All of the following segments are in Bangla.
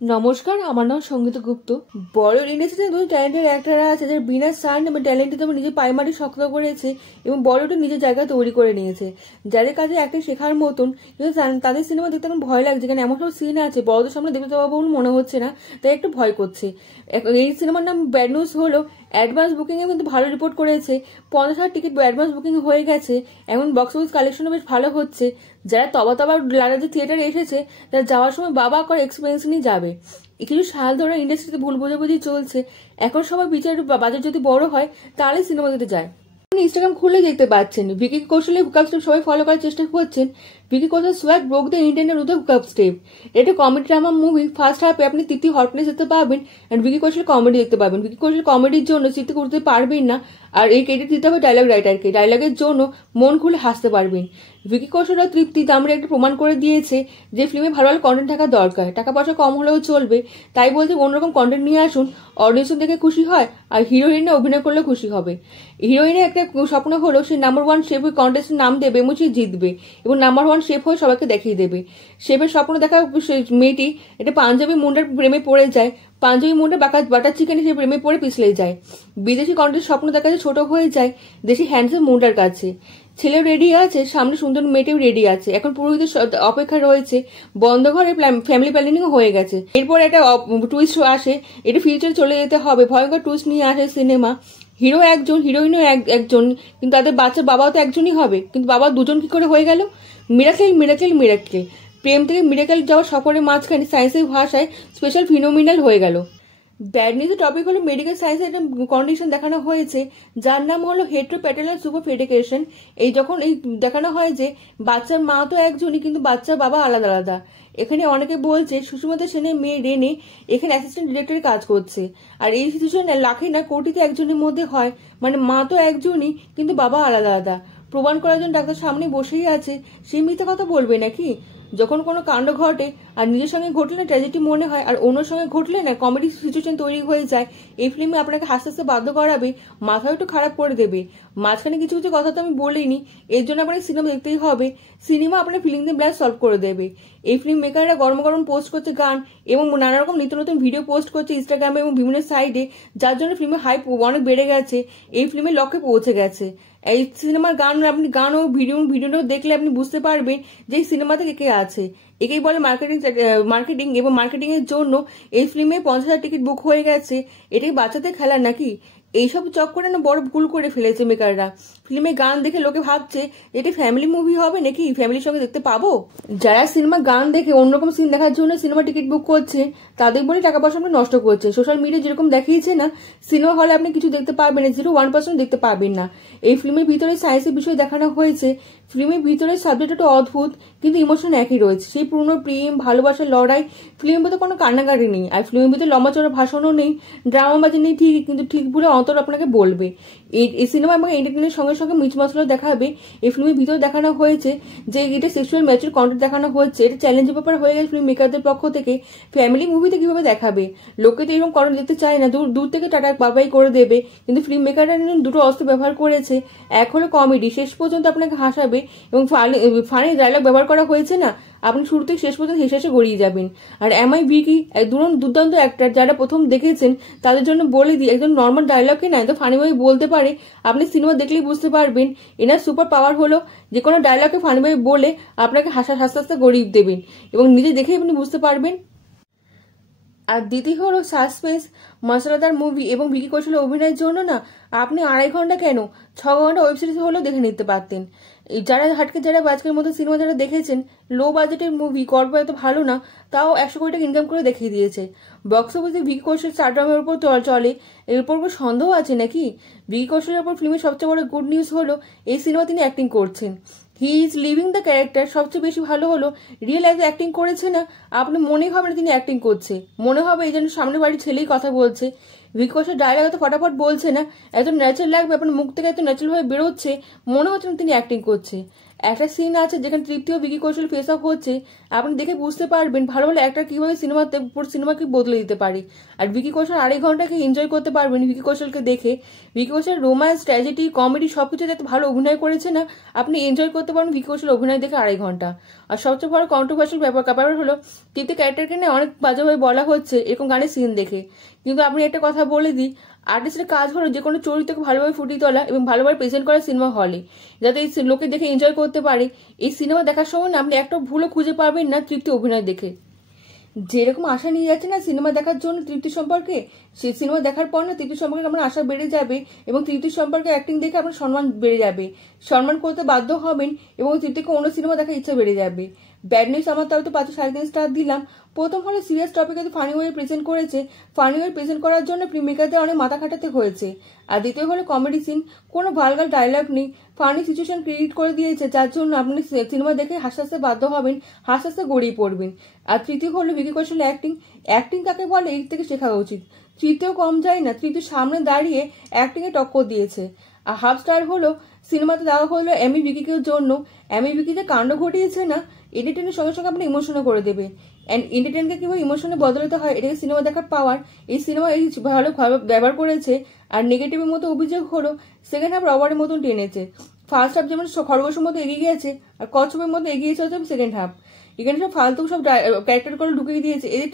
নমস্কার, আমার নাম সঙ্গীতা গুপ্ত। বলিউড ইন্ডাস্ট্রিতে দুই ট্যালেন্টেড অ্যাক্টররা আছে যারা বিনা সান এবং ট্যালেন্টে তেমন নিজের পাইমারি শক্ত করেছে এবং বলিউডে নিজের জায়গা তৈরি করে নিয়েছে, যাদের কাছে একটা শেখার মতন। কিন্তু তাদের সিনেমা দেখতে এখন ভয় লাগছে, কারণ এমন সব সিন আছে বড়দের সামনে দেখতে পাবো বলে মনে হচ্ছে না, তাই একটু ভয় করছে। এই সিনেমার নাম ব্যাড নিউজ হলো অ্যাডভান্স বুকিং এ কিন্তু ভালো রিপোর্ট করেছে। 50,000 টিকিট অ্যাডভান্স বুকিং হয়ে গেছে। এখন বক্স অফিস কালেকশনও বেশ ভালো হচ্ছে। যারা তবা লাগাতে থিয়েটারে এসেছে তারা যাওয়ার সময় বাবা করে এক্সপিরিয়েন্স নিয়ে যাবে। কিছু সাল ধরে ইন্ডাস্ট্রিতে ভুল বোঝাবুঝি চলছে। এখন সবাই বাজার যদি বড় হয় তাহলে সিনেমা দেখতে যায়। ইনস্টাগ্রাম খুলে দেখতে পাচ্ছেন ভিকি কৌশলের হুকআপ স্টেপ সবাই ফলো করার চেষ্টা করছেন। ভিকি কৌশল swag broke the internet with hookup step. এটা কমেডি ড্রামা মুভি। ফার্স্ট হাফে আপনি তৃতীয় হটনেস দেখতে পাবেন এন্ড ভিকি কৌশল কমেডি দেখতে পাবেন। ভিকি কৌশল কমেডির জন্য চিন্তা করতে পারবেন না, আর এই ক্রেডিট দিতে হবে ডায়লগ রাইটারকে। ডায়লগের জন্য মন খুলে হাসতে পারবেন। ভিকি কৌশল আর তৃপ্তি দামরে একটা প্রমাণ করে দিয়েছে যে ফিল্মে ভালো ভালো কন্টেন্ট থাকা দরকার। টাকা পয়সা কম হলেও চলবে, তাই বলতে অন্যরকম কন্টেন্ট নিয়ে আসুন। অডিয়েন্স দেখে খুশি হয় আর হিরোইনে অভিনয় করলে খুশি হবে। হিরোইনের একটা স্বপ্ন হলো সে নাম্বার 1 শেফ কন্টেস্টে নাম দেবে এবং সে জিতবে এবং নাম্বার 1 শেফ হয়ে সবাইকে দেখিয়ে দেবে। শেফের স্বপ্ন দেখা মেয়েটি এটা পাঞ্জাবি মুন্ডার প্রেমে পড়ে যায়। পাঞ্জাবি মুন্ডা বাটার চিকেনে সে প্রেমে পড়ে পিছলে যায়। বিদেশি কন্টেস্ট স্বপ্ন দেখা যায় ছোট হয়ে যায় দেশি হ্যান্ডসাম মুন্ডার কাছে। ছেলেও রেডি আছে, সামনে সুন্দর মেয়েটিও রেডি আছে। এখন পুরোহিতের অপেক্ষা রয়েছে। বন্ধ ঘরে ফ্যামিলি প্ল্যানিং হয়ে গেছে। এরপর একটা টুইস্ট আসে, এটা ফিউচারে চলে যেতে হবে। ভয়ঙ্কর টুইস্ট নিয়ে আসে সিনেমা। হিরো একজন, হিরোইনও একজন, কিন্তু তাদের বাচ্চার বাবাও তো একজনই হবে, কিন্তু বাবা দুজন কি করে হয়ে গেল? Miracle miracle miracle. প্রেম থেকে মিরাকেল যাওয়ার সফরের মাঝখানে সায়েন্সের ভাষায় স্পেশাল ফিনোমিনাল হয়ে গেল। ব্যাড নিউজের টপিক হলো মেডিকেল সায়েন্সের একটা কন্ডিশন দেখানো হয়েছে যার নাম হলো হেট্রোপ্যাটেলার সুপারফেডিকেশন। এই যখন এই দেখানো হয় যে বাচ্চার মা তো একজনই কিন্তু বাচ্চার বাবা আলাদা আলাদা। এখানে অনেকে বলছে সুষমতা সেনের মেয়ে রেনে এখানে অ্যাসিস্ট্যান্ট ডিরেক্টরে কাজ করছে, আর এই সিচুয়েশন লাখে না কোটিতে একজনের মধ্যে হয়, মানে মা তো একজনই কিন্তু বাবা আলাদা আলাদা। প্রমাণ করার জন্য ডাক্তার সামনে বসেই আছে, সেই মিথ্যা কথা বলবে নাকি? যখন কোনো কাণ্ড ঘটে আর নিজের সঙ্গে ঘটলে না ট্র্যাজেডি মনে হয়, আর অন্যর সঙ্গে ঘটলে না কমেডি সিচুয়েশন তৈরি হয়ে যায়। এই ফিল্মে আপনাকে হাসতে হাসতে বাধ্য করাবে, মাথাও একটু খারাপ করে দেবে। মাঝখানে কিছু কিছু কথা তো আমি বলিনি, এর জন্য আপনাকে সিনেমা দেখতেই হবে। সিনেমা আপনার ফিলিং দিয়ে ব্ল্যাক সলভ করে দেবে। এই ফিল্ম মেকাররা গরম গরম পোস্ট করছে গান এবং নানা রকম নিত্য নতুন ভিডিও পোস্ট করছে ইনস্টাগ্রামে এবং বিভিন্ন সাইডে, যার জন্য ফিল্মের হাইপ অনেক বেড়ে গেছে। এই ফিল্মের লক্ষ্যে পৌঁছে গেছে। এই সিনেমার গান আপনি গান ও ভিডিওটা দেখলে আপনি বুঝতে পারবেন যে এই সিনেমাতে কে আছে। একেই বলে মার্কেটিং এবং মার্কেটিং এর জন্য এই ফিল্মে 50,000 টিকিট বুক হয়ে গেছে। এটাই বাচ্চাদের খেলা নাকি? এইসব চক্করে না বড় ভুল করে ফেলেছে মেকাররা। ফিল্মে গান দেখে লোকে ভাবছে এটা ফ্যামিলি মুভি হবে নাকি, ফ্যামিলির সঙ্গে দেখতে পাবো। যারা সিনেমা গান দেখে অন্যরকম সিন দেখার জন্য সিনেমা টিকিট বুক করছে তাদের বলে টাকা পয়সা আপনি নষ্ট করছে। সোশ্যাল মিডিয়া যেরকম দেখিয়েছে না, সিনেমা হলে আপনি কিছু দেখতে পারবেন না, 0.1% দেখতে পারবেন না। এই ফিল্মের ভিতরে সায়েন্সের বিষয় দেখানো হয়েছে। ফিল্মের ভিতরে সাবজেক্ট একটু অদ্ভুত কিন্তু ইমোশন একই রয়েছে। সেই পুরনো প্রেম ভালোবাসার লড়াই। ফিল্মের ভিতরে কোনো কান্নাকাটি নেই, আর ফিল্মের ভিতরে লম্বাচড়া ভাষণও নেই, ড্রামাবাজি নেই ঠিকই, কিন্তু ঠিক ভুলে অন্তর আপনাকে বলবে। এই সিনেমা এবং এন্টারটেইনের সঙ্গে সঙ্গে মিচ মশলা দেখাবে। এই ফিল্মের ভিতরে দেখানো হয়েছে যে এটা সেক্সুয়াল ম্যাচুর কন্টেন্ট দেখানো হচ্ছে। এটা চ্যালেঞ্জের ব্যাপার হয়ে গেছে ফিল্ম মেকারদের পক্ষ থেকে। ফ্যামিলি মুভিতে কিভাবে দেখাবে? লোকে তো এরকম কন্টেন্ট দেখতে চায় না, দূর থেকে টাটা বাবাই করে দেবে। কিন্তু ফিল্ম মেকাররা দুটো অস্ত্র ব্যবহার করেছে। এক হলো কমেডি, শেষ পর্যন্ত আপনাকে হাসাবে, এবং ফানি ডায়লগ ব্যবহার করা হয়েছে না, আপনি শুরু থেকে শেষ পর্যন্ত হেসে গড়িয়ে যাবেন। আর এমআই ভিকি দুর্দান্ত অ্যাক্টর, যারা প্রথম দেখেছেন তাদের জন্য বলে দিই, একজন নর্মাল ডায়লগকে না এত ফানিভাবে বলতে পারে, আপনি সিনেমা দেখলেই বুঝতে পারবেন। এনার সুপার পাওয়ার হলো যে কোনো ডায়লগকে ফানিভাবে বলে আপনাকে হাসতে হাসতে গড়িয়ে দেবেন এবং নিজে দেখেই আপনি বুঝতে পারবেন। আর দ্বিতীয় হলো সাসপেন্স মশলাদার মুভি এবং ভিকি কৌশলের অভিনয়ের জন্য না আপনি 2.5 ঘন্টা কেন 6 ঘন্টা ওয়েব সিরিজ হলেও দেখে নিতে পারতেন। যারা আজকের মতো সিনেমা যারা দেখেছেন, লো বাজেটের মুভি, গল্প এত ভালো না, তাও 100 কোটি টাকা ইনকাম করে দেখিয়ে দিয়েছে। বক্স অফিসে ভিকি কৌশল স্টারডমের উপর চলে, এর উপর কোনো সন্দেহ আছে নাকি? ভিকি কৌশলের উপর ফিল্মের সবচেয়ে বড় গুড নিউজ হলো এই সিনেমা তিনি অ্যাক্টিং করছেন। He is living the character. সবচেয়ে বেশি ভালো হলো রিয়েল লাইফে অ্যাক্টিং করেছে না, আপনি মনে হবে না তিনি অ্যাক্টিং করছে, মনে হবে এই যেন সামনের বাড়ির ছেলেই কথা বলছে। ভিকি কৌশল ডায়লগ এত ফটাফট বলছে না, এত ন্যাচারাল লাগবে, আপনার মুখ থেকে এত ন্যাচারাল ভাবে বেরোচ্ছে, মনে হচ্ছে না তিনি অ্যাক্টিং করছে। একটা সিন আছে যেখানে তৃপ্তি ও ভিকি কৌশল ফেস অফ হচ্ছে, আপনি দেখে বুঝতে পারবেন ভালো ভালো অ্যাক্টর কিভাবে সিনেমাতে পুরো সিনেমাকে বদলে দিতে পারে। আর ভিকি কৌশল 2.5 ঘন্টাকে এনজয় করতে পারবেন ভিকি কৌশলকে দেখে। ভিকি কৌশল রোম্যান্স, ট্র্যাজেডি, কমেডি সবকিছু এত ভালো অভিনয় করেছে না, আপনি এনজয় করতে পারবেন ভিকি কৌশল অভিনয় দেখে 2.5 ঘন্টা। আর সবচেয়ে বড় কন্ট্রোভার্সিয়াল ব্যাপার হলো তৃপ্তি ক্যারেক্টারকে নিয়ে অনেক বাজেভাবে বলা হচ্ছে এরকম গানের সিন দেখে। কিন্তু আপনি একটা কথা বলে দিই, আর্টিস্টের কাজ হলো যে কোনো চরিত্রকে ভালোভাবে ফুটিয়ে তোলা এবং ভালোভাবে প্রেজেন্ট করা সিনেমা হলে, যাতে এই লোকে দেখে এনজয় করতে পারে। এই সিনেমা দেখার সময় না আপনি একটা ভুলও খুঁজে পাবেন না তৃপ্তি অভিনয় দেখে। যেরকম আশা নিয়ে যাচ্ছে না সিনেমা দেখার জন্য তৃপ্তি সম্পর্কে, সেই সিনেমা দেখার পর না তৃপ্তি সম্পর্কে আমার আশা বেড়ে যাবে এবং তৃপ্তি সম্পর্কে অ্যাক্টিং দেখে আপনার সম্মান বেড়ে যাবে, সম্মান করতে বাধ্য হবেন এবং তৃপ্তিকে অন্য সিনেমা দেখার ইচ্ছা বেড়ে যাবে। ব্যাড নিউজ আমার তবে তো 5.5 স্টার দিলাম। প্রথম হলো সিরিয়াস টপিকে তো ফানি ওয়ে প্রেজেন্ট করেছে, ফানি ওয়ে প্রেজেন্ট করার জন্য প্রিমিকাতে অনেক মাথা খাটাতে হয়েছে। আর দ্বিতীয় হলো কমেডি সিন, কোনো ভালগার ডায়লগ নেই, ফানি সিচুয়েশন ক্রিয়েট করে দিয়েছে যার জন্য আপনি সিনেমা দেখে হাসতে হাসতে বাধ্য হবেন, হাসতে হাসতে গড়িয়ে পড়বেন। আর তৃতীয় হলো ভিকি কৌশল অ্যাক্টিং, অ্যাক্টিং কাকে বলে এর থেকে শেখা উচিত। তৃতীয় কম যায় না, তৃতীয় সামনে দাঁড়িয়ে অ্যাক্টিংয়ে টক্কর দিয়েছে। আর হাফ স্টার হলো সিনেমাতে দেওয়া হলো এমি ভিকিকের জন্য। এমি ভিকিতে কাণ্ড ঘটিয়েছে না, এন্টারটেনের সঙ্গে সঙ্গে আপনি ইমোশনও করে দেবে। অ্যান্ড এন্টারটেনকে কিভাবে ইমোশনে বদলাতে হয় এটাকে সিনেমা দেখার পাওয়ার এই সিনেমা এই ভালো ব্যবহার করেছে। আর নেগেটিভের মতো অভিযোগ হলো সেকেন্ড হাফ রবারের মতন টেনেছে। ফার্স্ট হাফ যেমন খরগোশের মতো এগিয়ে গেছে আর কচ্ছপের মতো এগিয়েছে হচ্ছে সেকেন্ড হাফ। এখানে সব ফালতু সব ক্যারেক্টারগুলো ঢুকিয়ে দিয়েছে, এদের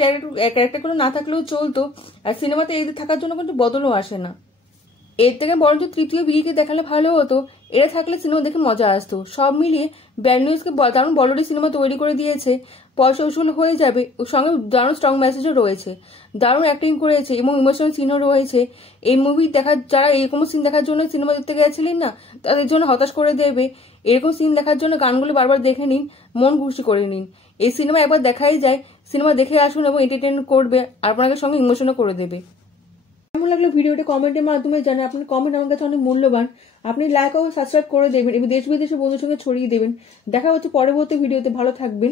ক্যারেক্টারগুলো না থাকলেও চলতো। আর সিনেমাতে এদের থাকার জন্য কিন্তু বদলও আসে না। এর থেকে বরঞ্চ তৃতীয় ভিকিকে দেখালে ভালো হতো, এরা থাকলে সিনেমা দেখে মজা আসতো। সব মিলিয়ে ব্যাড নিউজকে দারুণ বলরি সিনেমা তৈরি করে দিয়েছে, পয়সা উসুল হয়ে যাবে, ওর সঙ্গে দারুণ স্ট্রং মেসেজও রয়েছে, দারুণ অ্যাক্টিং করেছে এবং ইমোশনাল সিনও রয়েছে। এই মুভি দেখার যারা এরকম সিন দেখার জন্য সিনেমা দেখতে গেছিলেন না তাদের জন্য হতাশ করে দেবে। এরকম সিন দেখার জন্য গানগুলো বারবার দেখে নিন, মন খুশি করে নিন। এই সিনেমা একবার দেখাই যায়, সিনেমা দেখে আসুন এবং এন্টারটেইন করবে, আপনাদের সঙ্গে ইমোশনও করে দেবে। কেমন লাগলো ভিডিওটা কমেন্টের মাধ্যমে জানান, আপনার কমেন্ট আমার কাছে অনেক মূল্যবান। আপনি লাইক ও সাবস্ক্রাইব করে দেবেন এবং দেশ বিদেশের বন্ধুর সঙ্গে ছড়িয়ে দেবেন। দেখা হচ্ছে পরবর্তী ভিডিওতে, ভালো থাকবেন।